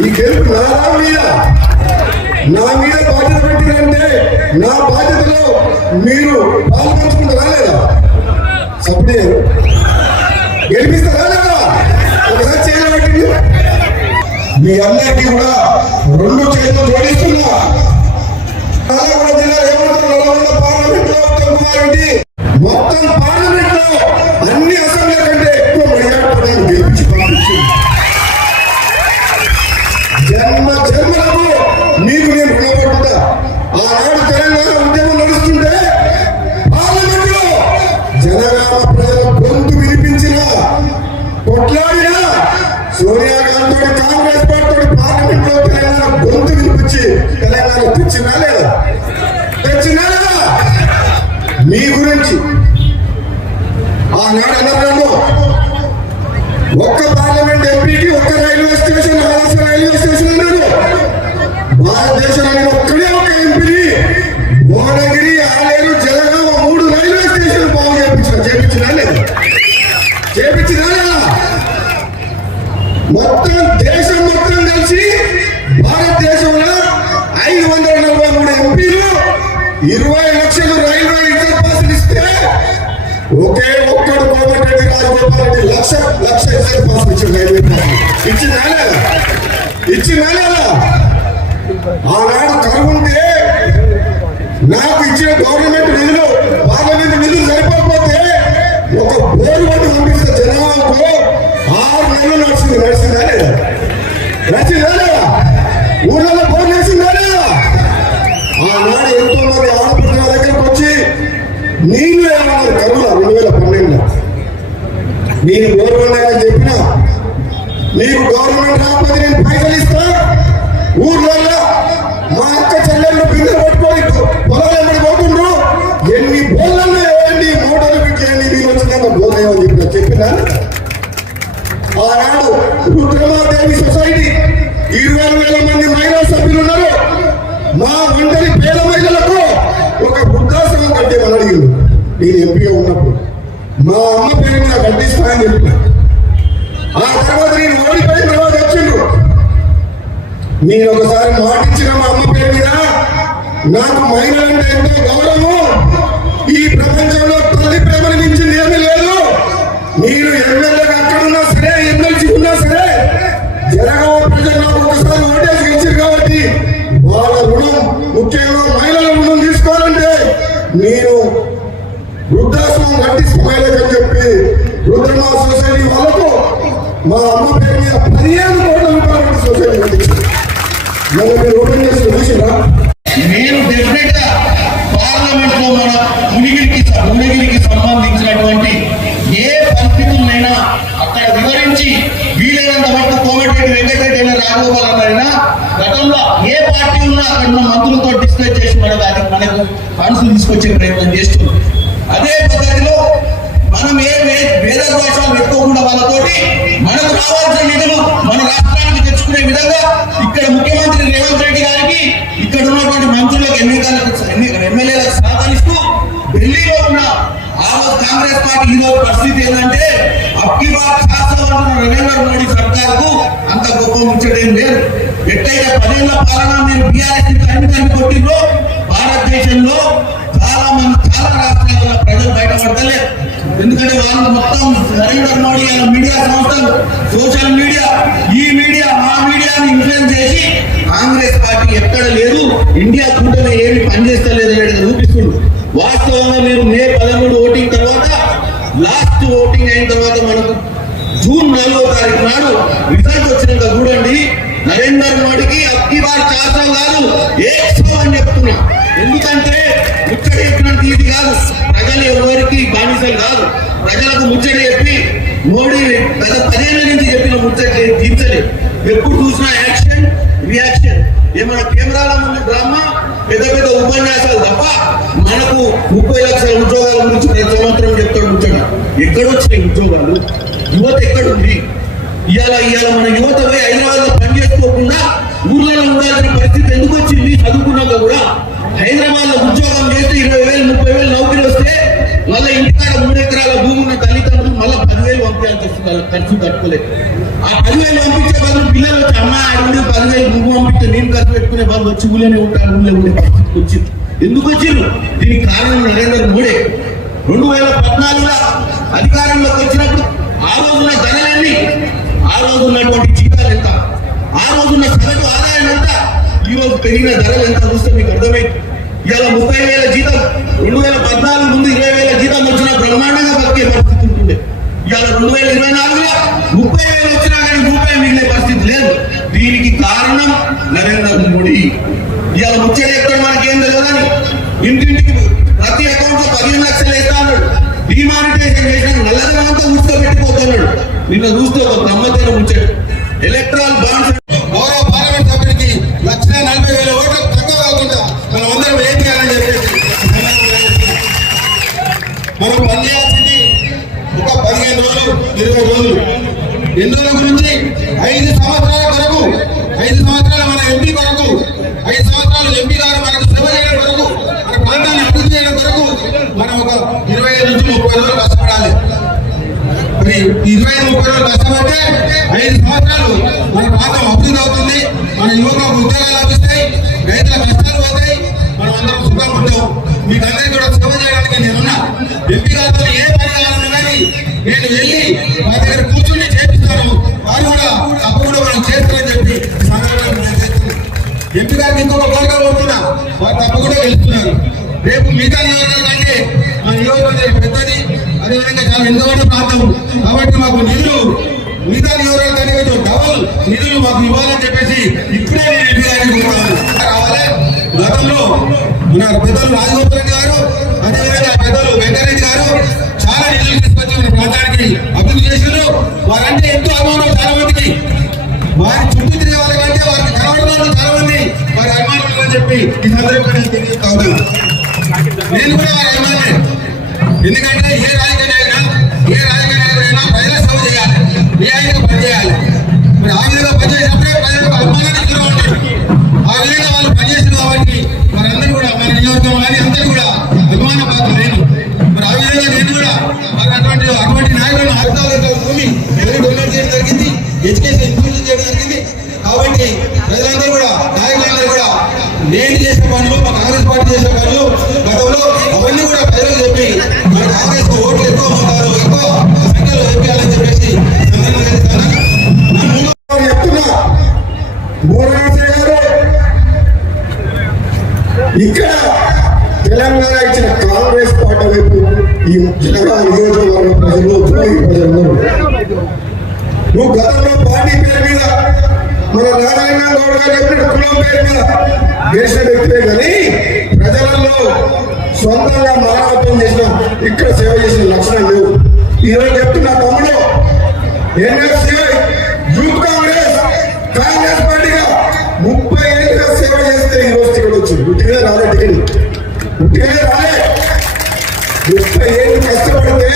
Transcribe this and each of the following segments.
ఈ గెలుపు నా మీద బాధ్యత పెట్టినంటే నా బాధ్యతలో మీరు పాల్పంచుకుంటారా లేదా? సభ్యుడే గెలిపిస్తారా లేదా? ఒకసారి చేయబెట్టింది. మీ అందరికీ కూడా రెండు చేతులు జోడిస్తున్నా. నల్గొండ జిల్లా నల్గొండ పార్లమెంట్ లో ఉత్తమ్ కుమార్ రెడ్డి మొత్తం పార్లమెంట్ లో అన్ని అసెంబ్లీ కంటే ఎక్కువ మెజార్టీ గెలిపించి పంపించింది. జన్మలకు మీకు నేను రుణపడుతుందా? ఆనాడు తెలంగాణ ఉద్యమం నడుస్తుంటే పార్లమెంట్ లో జనగామ ప్రజల గొంతు వినిపించిన కొట్లాడిన సోనియా గాంధీ కాంగ్రెస్ పార్టీ పార్లమెంట్ లో తెలంగాణ గొంతు వినిపించి తెలంగాణ తెచ్చినా లేదా? మీ గురించి ఆనాడు అన్నారు, ఒక్క పార్లమెంట్ ఎంపీకి ఒక్క రైల్వే స్టేషన్, రైల్వే స్టేషన్ అన్నాడు. భారతదేశంలో ఒక్కడే ఒక ఎంపీని భువనగిరి, ఆలేరు, జలగామ 3 రైల్వే స్టేషన్ బాగు చేపించినా లేదా? మొత్తం దేశం మొత్తం కలిసి భారతదేశంలో 543 ఎంపీలు 20 లక్షలు రైల్వే ఇతర పాసులు ఇస్తే ఒకే ఒక్కడు కోమటిరెడ్డి రాజగోపాల్ రెడ్డి లక్ష ఇతర పాసులు ఇచ్చిన రైల్వే పాసులు ఇచ్చిందా లేదా? ఆనాడు కరువుంటే నాకు ఇచ్చిన గవర్నమెంట్ నిధులు, పార్లమెంట్ నిధులు సరిపోకపోతే ఒక బోరు వంటి పంపిస్తే జనాలకు 6 నెలలు నడిచిందా లేదా? ఊళ్ళలో బోర్డు వేసిందా లేదా? ఆనాడు ఎంతో మంది ఆడపిల్లల దగ్గరకు వచ్చి నీళ్లు ఏమన్నారు కరువుల 2012లో. నేను గవర్నమెంట్ చెప్పినా మీకు గవర్నమెంట్ రాకపోతే నేను పైసలు ఇస్తా, ఊర్లలో మా అక్క చెల్లెళ్ళు బిందెలు పట్టుకొని పొలాలు ఎమ్మడి పోతుండ్రు, ఎన్ని బోళ్ళల్లో వేయండి, మోటార్లు పెట్టేయండి, మీరు వచ్చినాక బోలేమని చెప్పినా. ఆనాడు రుద్రమాదేవి సొసైటీ 20,000 మంది మహిళా సభ్యులు ఉన్నారు. మా ఒంటరి పేద మహిళలకు ఒక వృద్ధాశ్రమం కట్టేమని అడిగింది. నేను ఎంపీగా ఉన్నప్పుడు మా అమ్మ పేరు మీద కట్టిస్తానని చెప్పిన. ఆ తర్వాత నేను ఓడిపోయిన తర్వాత వచ్చిండ్రు. నేను ఒకసారి మాటిచ్చిన మా అమ్మ పేరు మీద, నాకు మహిళలంటే ఎంతో గౌరవం, ఈ ప్రపంచంలో తల్లి ప్రేమను మించింది ఏమీ లేదు. నేను ఎమ్మెల్యేగా అక్కడున్నా సరే, ఎమ్మెల్సీ ఉన్నా సరే, జనగామ ప్రజలు నాకు ఒకసారి ఓటేసి గెలిచారు కాబట్టి వాళ్ళ రుణం, ముఖ్యంగా మహిళల రుణం తీసుకోవాలంటే నేను వృద్ధాశ్రమం కట్టిస్తే మహిళకని చెప్పి రుద్రమా సొసైటీ వాళ్ళకు మా అమ్మ పేరు మీద 15 కోట్ల రూపాయలు సొసైటీ కట్టించారు. మీరు ఓపెన్ చేసి చూసినా నేను డెఫినెట్ గా పార్లమెంట్ లో మన మునిగిరికి సంబంధించినటువంటి ఏ పరిస్థితులైనా అక్కడ వివరించి వీలైనంత మటుకు కోమటిరెడ్డి వెంకటరెడ్డి రాజగోపాల్ అన్నారైనా గతంలో ఏ పార్టీ ఉన్నా అక్కడ ఉన్న మంత్రులతో డిస్కస్ చేసి మనకు ఫండ్స్ తీసుకొచ్చే ప్రయత్నం చేస్తున్నాం. అదే పద్ధతిలో మనం ఏ భేదద్వేషాలు పెట్టుకోకుండా వాళ్ళతోటి మనకు రావాల్సిన నిధులు మన రాష్ట్రానికి తెచ్చుకునే విధంగా ఇక్కడ ముఖ్యమంత్రి రేవంత్ రెడ్డి గారికి ఇక్కడ ఉన్నటువంటి మంత్రులకు ఎమ్మెల్యేలకు సహకరిస్తూ ఢిల్లీలో ఉన్న కాంగ్రెస్ పార్టీ ఈరోజు పరిస్థితి ఏంటంటే అబ్కి బార్ నరేంద్ర మోడీ సర్కార్కు అంత గొప్ప ముచ్చటేం లేదు. ఎట్టయితే 10 ఏళ్ల పాలన మీరు బీఆర్ఎస్ తరిమి కొట్టిందో భారతదేశంలో చాలా రాష్ట్రాలలో ప్రజలు బయటపడతలేదు. ఎందుకంటే వాళ్ళు మొత్తం నరేంద్ర మోడీ మీడియా సంస్థలు, సోషల్ మీడియా, ఈ మీడియా, మా మీడియాని ఇన్ఫ్లుయెన్స్ చేసి కాంగ్రెస్ పార్టీ ఎక్కడ లేదు, ఇండియా కూటమి ఏమి పనిచేస్తలేదు అనేది చూపిస్తుంది. వాస్తవంగా మీరు మే 13 ఓటింగ్ తర్వాత, లాస్ట్ ఓటింగ్ అయిన తర్వాత మనకు జూన్ 4వ తారీఖు నాడు రిజల్ట్ వచ్చినాక చూడండి, నరేంద్ర మోడీకి అబ్కి బార్ 400 కాదు 100 అని చెప్తున్నా. ఎందుకంటే ముచ్చట చెప్పినంత ఇది కాదు, ప్రజలు ఎవరికి బానిసలు కాదు. ప్రజలకు ముచ్చట చెప్పి మోడీ గత 10 ఏళ్ల నుంచి చెప్పిన ముచ్చట తీర్చలేదు. ఎప్పుడు చూసినా యాక్షన్ రియాక్షన్, ఏమైనా కెమెరాల ముందు డ్రామా, పెద్ద పెద్ద ఉపన్యాసాలు తప్ప మనకు 30 లక్షల ఉద్యోగాల గురించి ప్రతి సంవత్సరం చెప్తాడు ముచ్చట. ఎక్కడొచ్చినాయి ఉద్యోగాలు? యువత ఎక్కడుంది? ఇవాళ మన యువత పోయి హైదరాబాద్ లో పని చేసుకోకుండా ఊర్లలో ఉండాల్సిన పరిస్థితి ఎందుకు వచ్చింది? చదువుకున్నాక కూడా హైదరాబాద్ లో ఉద్యోగం చేస్తే 20,000 30,000 నౌకరీ వస్తే మళ్ళీ ఇంటికాడ 3 ఎకరాల భూమి ఉన్న తల్లిదండ్రులు మళ్ళీ 10,000 పంపించాల్సి వస్తుంది, ఖర్చు తట్టుకోలేదు. ఆ 10,000 పంపించే బదులు పిల్లలు వచ్చి అమ్మ అడిగి 10,000 నువ్వు పంపిస్తే నేను ఖర్చు పెట్టుకునే వాళ్ళు వచ్చి ఊళ్ళోనే ఉంటారు, ఊళ్ళో ఉండే పరిస్థితికి వచ్చింది. ఎందుకు వచ్చిండ్రు? దీనికి కారణం నరేంద్ర మోడీ. 2014లో అధికారంలోకి వచ్చినప్పుడు ఆ రోజున ధరలన్నీ, ఆ రోజు ఉన్నటువంటి జీతాలు ఎంత, ఆ రోజున్న సగటు ఆదాయం ఎంత, ఈ రోజు పెరిగిన ధరలు ఎంత చూస్తే మీకు అర్థమైంది. ఇవాళ 30,000 జీతం, 2014 ముందు 20,000 జీతం వచ్చినా బ్రహ్మాండంగా బతికే పరిస్థితి ఉంటుండే. ఇవాళ 2024లో 30,000 వచ్చినా కానీ రూపాయి మిగిలే పరిస్థితి లేదు. దీనికి కారణం నరేంద్ర మోడీ. ఇవాళ ముచ్చడి ఎక్కడ మనకేం తెలియదని ఇంటింటికి ప్రతి అకౌంట్ లో 15 లక్షలు వేస్తా అన్నాడు. డిమానిటైజేషన్ చేసిన నల్లధనంతా కూర్చోబెట్టిపోతున్నాడు. నిన్న చూస్తే ఒక గమ్మత్తైన ముచ్చట. ఎలక్ట్రల్ బాండ్స్ గౌరవ పార్లమెంట్ సభ్యుడికి 1,40,000 ఓట్లు తక్కువ కాకుండా మనం అందరం ఏం చేయాలని చెప్పేసి మనం పనిచేయాల్సింది ఒక 15 రోజులు 20 రోజులు. ఎన్ని రోజుల గురించి 5 సంవత్సరాల వరకు, 5 సంవత్సరాలు మన ఎంపీ కొరకు, 5 సంవత్సరాలు ఎంపీ గారు మనకు సేవ చేయడం కొరకు, మన ప్రాంతాన్ని అభివృద్ధి చేయడం కొరకు మనం ఒక 25 నుంచి 30 రోజులు కష్టపడాలి. మరి 25-30 రోజులు కష్టపడితే 5 సంవత్సరాలు మన ప్రాంతం అభివృద్ధి అవుతుంది. మన యువకులకు ఉద్యోగాలు లభిస్తాయి, రైతుల కష్టాలు పోతాయి, మనం అందరం సుఖంగా ఉంటాం. మీకు అందరికీ కూడా సేవ చేయడానికి నేనున్నా. ఎంపీ గారితో ఏ పని కావాలన్నా కానీ నేను వెళ్ళి వారి దగ్గర కూర్చుని చేపిస్తాను. వారు కూడా తప్పకుండా మనం చేస్తారని చెప్పి ఎంపీ గారికి ఇంకొక కోరిక కోరుతున్నా, వారు తప్పకుండా వెళ్తున్నారు. రేపు మిగతా నియోజకవర్గం కంటే మా నియోజకవర్గం పెద్దది, అదేవిధంగా చాలా ఎంతమంది ప్రాంతం కాబట్టి మాకు నిధులు మిగతా నియోజకవర్గం కంటే కొంచెం డబల్ నిధులు మాకు ఇవ్వాలని చెప్పేసి ఇప్పుడే నేను ఎంపీ గారికి కోరుతున్నాను. రావాలి. గతంలో మన పెద్దలు రాజగోపాల్ రెడ్డి గారు, అదేవిధంగా పెద్దలు వెంకరెడ్డి గారు చాలా నిధులు తీసుకొచ్చి మన ప్రాంతానికి అభివృద్ధి చేశారు. వారంటే ఎంతో అభిమానం చాలా మందికి. వారి చుట్టూ తిరిగే వాళ్ళకంటే వారికి కనబడడం చాలా మంది వారి అభిమానులు అని చెప్పి ఈ సందర్భంగా నేను తెలియజేస్తా ఉన్నాను. నేను కూడా వారి అభిమానే. ఎందుకంటే ఏ రాజకీయ నాయకుడైనా ప్రజల సేవ చేయాలి, న్యాయంగా పనిచేయాలి. మరి ఆ విధంగా పనిచేసినప్పుడే ప్రజలకు అభిమానాన్ని దూరం ఉంటాడు. ఆ విధంగా వాళ్ళు పనిచేసిన కాబట్టి వారందరూ కూడా మన నియోజకవర్గం కానీ అందరూ కూడా అభిమాన పాత్ర నేను. మరి ఆ విధంగా నేను కూడా అటువంటి నాయకులను 14 భూమి ఎవరు డొనేట్ చేయడం జరిగింది, ఎడ్యుకేషన్ ఇన్క్లూజన్ చేయడం జరిగింది. కాబట్టి ప్రజలందరూ కూడా, నాయకులందరూ కూడా నేను చేసిన పనులు, మా కాంగ్రెస్ పార్టీ చేసిన పనులు గతంలో అవన్నీ కూడా ప్రజలకు చెప్పి మన కాంగ్రెస్ ఓట్లు ఎక్కువ ఉంటారు, ఎక్కువ సంఖ్యలో వేయాలని చెప్పేసి చెప్తున్నా. ఇక్కడ తెలంగాణ ఇచ్చిన కాంగ్రెస్ పార్టీ వైపు ఈ తెలంగాణ నియోజకవర్గ ప్రజలు ప్రజలందరూ నువ్వు గతంలో పార్టీ పేరు మీద మన రాజలింగం గౌడ్ గారు చెప్పిన కులం పేరు మీద గెలిచిన వ్యక్తే కానీ ప్రజలలో సొంతంగా మానవత్వం చేసిన, ఇక్కడ సేవ చేసిన లక్షణం లేవు. ఈరోజు చెప్తున్నా తమ్ముడు, ఎన్ఎస్సీ యూత్ కాంగ్రెస్ పార్టీగా 30 ఏళ్ళుగా సేవ చేస్తే ఈ రోజు టికెట్ వచ్చింది. ఉట్టిగా రాలే టికెట్, ఉట్టిగానే రాలే. 30 ఏళ్ళు కష్టపడితే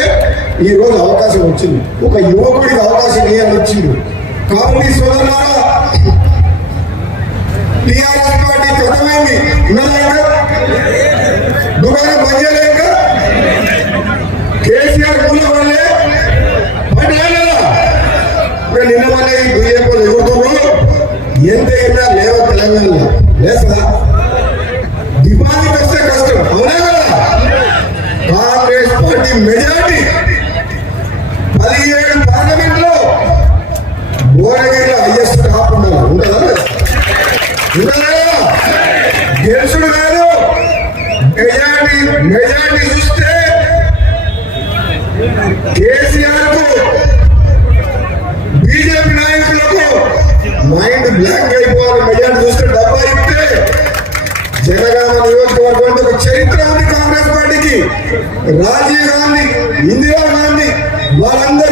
ఈ రోజు అవకాశం వచ్చింది. ఒక యువకుడికి అవకాశం ఇవ్వాలని వచ్చింది. కాబట్టి సోదరులారా, టీఆర్ఎస్ పార్టీ కథమైంది. దుకాణం బంద్ చేయలేక కేసీఆర్ కూల వాళ్ళే నిన్న వల్ల ఈ బీజేపీ ఎగురుతున్నారు. ఎంత అయినా లేవో తెలంగాణలో లేసా? డిపాజిట్ వస్తే కష్టం, అవునా కదా? కాంగ్రెస్ పార్టీ మెజారిటీ 17 పార్లమెంట్ లో భువనగిరిలో హైయెస్ట్ టాప్ ఉండాలి. ఉండదా? గెలుసుడు కాదు, మెజారిటీ చూస్తే కేసీఆర్ కు బీజేపీ నాయకులకు మైండ్ బ్లాంక్ అయిపోవాలి. మెజారిటీ చూస్తే డబ్బా ఇస్తే జనగామ నియోజకవర్గం ఒక చరిత్ర ఉంది కాంగ్రెస్ పార్టీకి. రాజీవ్ గాంధీ, ఇందిరా గాంధీ వాళ్ళందరూ